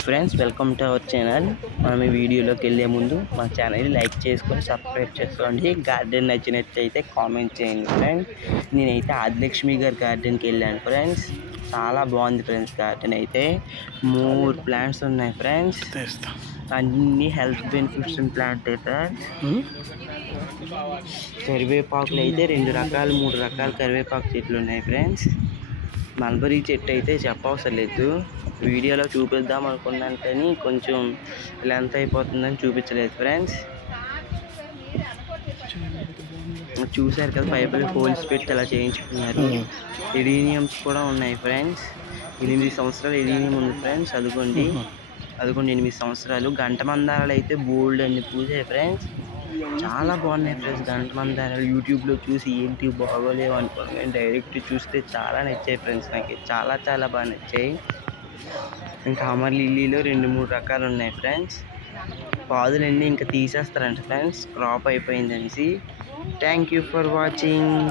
Hi friends, welcome to our channel. మనం ఈ వీడియోలోకి వెళ్ళే ముందు మా ఛానల్ని లైక్ చేసుకొని సబ్స్క్రైబ్ చేసుకోండి. గార్డెన్ నచ్చినట్లయితే కామెంట్ చేయండి ఫ్రెండ్స్. నేనైతే ఆదిలక్ష్మి గారి గార్డెన్కి వెళ్ళాను ఫ్రెండ్స్. చాలా బాగుంది ఫ్రెండ్స్. గార్డెన్ అయితే 3 ప్లాంట్స్ ఉన్నాయి ఫ్రెండ్స్. అన్ని హెల్త్ బెనిఫిట్స్ ప్లాంట్ ఫ్రెండ్స్. కరివేపాకులు అయితే 2 రకాలు 3 రకాల కరివేపాకు చెట్లు ఉన్నాయి ఫ్రెండ్స్. మల్బరీ చెట్టు అయితే చెప్పవసరం లేదు. వీడియోలో చూపిద్దాం అనుకున్నాను కానీ కొంచెం లెంత్ అయిపోతుందని చూపించలేదు ఫ్రెండ్స్. చూశారు కదా, పైపులు హోల్స్ పెట్టి అలా చేయించుకున్నారు. ఎడీనియమ్స్ కూడా ఉన్నాయి ఫ్రెండ్స్. 8 సంవత్సరాలు ఎడీనియం ఉంది ఫ్రెండ్స్. అదిగోండి 8 సంవత్సరాలు. గంట మందారాలు అయితే బోల్డ్ అన్ని పూసాయి ఫ్రెండ్స్. చాలా బాగున్నాయి ఫ్రెండ్స్ గంట మందారాలు. యూట్యూబ్లో చూసి ఏంటి బాగోలేవు అనుకున్నాను, డైరెక్ట్ చూస్తే చాలా నచ్చాయి ఫ్రెండ్స్. నాకు చాలా చాలా బాగా నచ్చాయి. ఇంకా అమర్ లిల్లీలో 2-3 రకాలు ఉన్నాయి ఫ్రెండ్స్. పాదులన్నీ ఇంకా తీసేస్తారంట ఫ్రెండ్స్, క్రాప్ అయిపోయిందనేసి. Thank you for watching.